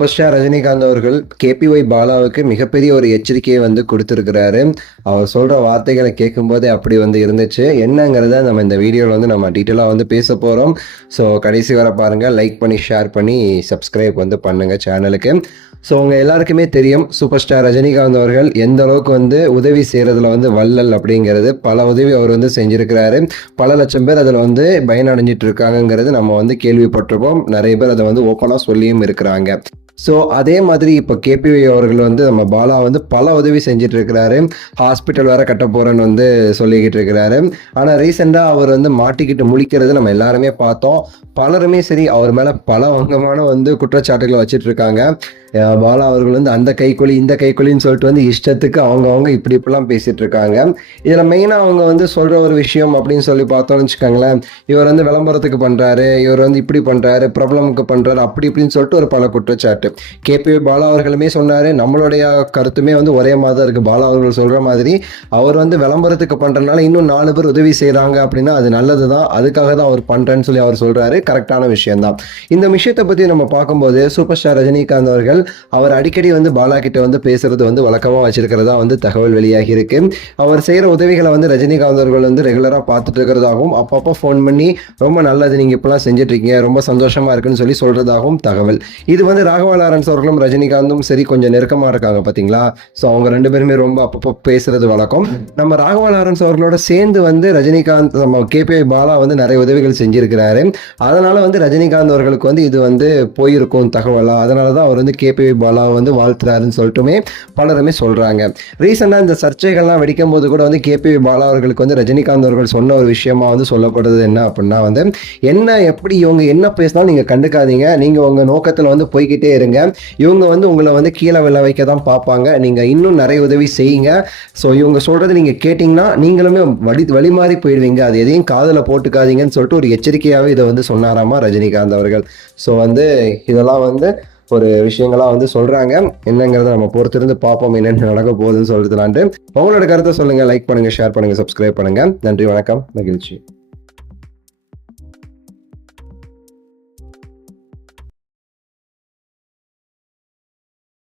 Super star Rajinikanth அவர்கள் KPY பாலாவுக்கு மிகப்பெரிய ஒரு எச்சரிக்கையை வந்து கொடுத்துருக்கிறாரு. அவர் சொல்ற வார்த்தைகளை கேட்கும்போதே அப்படி வந்து இருந்துச்சு. என்னங்கிறத நம்ம இந்த வீடியோவில் வந்து நம்ம டீட்டெயிலாக வந்து பேச போகிறோம். ஸோ கடைசி வரை பாருங்கள், லைக் பண்ணி ஷேர் பண்ணி சப்ஸ்கிரைப் வந்து பண்ணுங்க சேனலுக்கு. ஸோ உங்கள் எல்லாருக்குமே தெரியும், சூப்பர் ஸ்டார் ரஜினிகாந்த் அவர்கள் எந்த அளவுக்கு வந்து உதவி செய்கிறதுல வந்து வள்ளல் அப்படிங்கிறது. பல உதவி அவர் வந்து செஞ்சுருக்கிறாரு. பல லட்சம் பேர் அதில் வந்து பயனடைஞ்சிட்டு இருக்காங்கிறது நம்ம வந்து கேள்விப்பட்டிருப்போம். நிறைய பேர் அதை வந்து ஓப்பனாக சொல்லியும் இருக்கிறாங்க. ஸோ அதே மாதிரி இப்போ கேபிஒய் அவர்கள் வந்து நம்ம பாலா வந்து பல உதவி செஞ்சுட்டு இருக்கிறாரு. ஹாஸ்பிட்டல் வேற கட்ட போகிறேன்னு வந்து சொல்லிக்கிட்டு இருக்கிறாரு. ஆனால் ரீசெண்டாக அவர் வந்து மாட்டிக்கிட்டு முழிக்கிறது நம்ம எல்லாருமே பார்த்தோம். பலருமே சரி அவர் மேலே பல வங்கமான வந்து குற்றச்சாட்டுகளை வச்சுட்டு இருக்காங்க. பாலா அவர்கள் வந்து அந்த கைக்கூலி இந்த கைக்கூலின்னு சொல்லிட்டு வந்து இஷ்டத்துக்கு அவங்க இப்படிலாம் பேசிட்டு இருக்காங்க. இதில் மெயினாக அவங்க வந்து சொல்கிற ஒரு விஷயம் அப்படின்னு சொல்லி பார்த்தோம்னு வச்சுக்கோங்களேன், இவர் வந்து விளம்பரத்துக்கு பண்ணுறாரு, இவர் வந்து இப்படி பண்ணுறாரு, பிரபலமுக்கு பண்ணுறாரு, அப்படி இப்படின்னு சொல்லிட்டு ஒரு பல குற்றச்சாட்டு. கேபிஒய் பாலா அவர்களுமே சொன்னார், நம்மளுடைய கருத்துமே வந்து ஒரே மாதிரி தான் இருக்குது. பாலா அவர்கள் சொல்கிற மாதிரி அவர் வந்து விளம்பரத்துக்கு பண்ணுறதுனால இன்னும் 4 பேர் உதவி செய்கிறாங்க அப்படின்னா அது நல்லது தான், அதுக்காக தான் அவர் பண்ணுறேன்னு சொல்லி அவர் சொல்கிறாரு. கரெக்டான விஷயம்தான். இந்த விஷயத்தை பற்றி நம்ம பார்க்கும்போது சூப்பர் ஸ்டார் ரஜினிகாந்த் அவர்கள் அவர் அடிக்கடி வந்து பாலா கிட்ட வந்து பேசுறது வந்து வழக்கமாக வச்சிருக்கிறதா வந்து தகவல் வெளியாகி இருக்கு. அவர் செய்கிற உதவிகளை வந்து ரஜினிகாந்த் அவர்கள் வந்து ரெகுலராக பார்த்துட்டு இருக்கிறதாகவும், அப்பப்போ ஃபோன் பண்ணி ரொம்ப நல்லது நீங்கள் இப்பெல்லாம் செஞ்சுட்டு இருக்கீங்க, ரொம்ப சந்தோஷமா இருக்குன்னு சொல்லி சொல்றதாகவும் தகவல். இது வந்து ராகவா லாரன்ஸ் அவர்களும் ரஜினிகாந்தும் சரி கொஞ்சம் நெருக்கமாக இருக்காங்க பார்த்தீங்களா. ஸோ அவங்க 2 பேருமே ரொம்ப அப்பப்போ பேசுறது வழக்கம். நம்ம ராகவா லாரன்ஸ் அவர்களோட சேர்ந்து வந்து ரஜினிகாந்த் நம்ம கேபிஒய் பாலா வந்து நிறைய உதவிகள் செஞ்சிருக்கிறாரு. அதனால வந்து ரஜினிகாந்த் அவர்களுக்கு வந்து இது வந்து போயிருக்கும் தகவலா, அதனால தான் அவர் வந்து கேபிஒய் பாலா வந்து வாழ்த்துறாருன்னு சொல்லிட்டுமே பலருமே சொல்றாங்க. ரீசெண்டாக இந்த சர்ச்சைகள்லாம் வெடிக்கும் போது கூட வந்து கேபிஒய் பாலா அவர்களுக்கு வந்து ரஜினிகாந்த் அவர்கள் சொன்ன ஒரு விஷயமா வந்து சொல்லப்படுறது என்ன அப்படின்னா வந்து, என்ன எப்படி இவங்க என்ன பேசினாலும் நீங்க கண்டுக்காதீங்க, நீங்க உங்க நோக்கத்தில் வந்து போய்கிட்டே இருங்க, இவங்க வந்து உங்களை வந்து கீழே விழ வைக்க தான் பார்ப்பாங்க, நீங்க இன்னும் நிறைய உதவி செய்யுங்க, ஸோ இவங்க சொல்றது நீங்க கேட்டீங்கன்னா நீங்களுமே வழி மாறி போயிடுவீங்க, அது எதையும் காதில் போட்டுக்காதீங்கன்னு சொல்லிட்டு ஒரு எச்சரிக்கையாகவே இதை வந்து சொன்னாராமா ரஜினிகாந்த் அவர்கள். ஸோ வந்து இதெல்லாம் வந்து ஒரு விஷயங்களாக வந்து சொல்கிறாங்க. என்னங்கிறத நம்ம பொறுத்திருந்து பார்ப்போம் என்னென்ன நடக்க போகுதுன்னு சொல்லிட்டுலான்ட்டு. உங்களோட கருத்தை சொல்லுங்கள், லைக் பண்ணுங்கள், ஷேர் பண்ணுங்கள், சப்ஸ்கிரைப் பண்ணுங்கள். நன்றி, வணக்கம், மகிழ்ச்சி.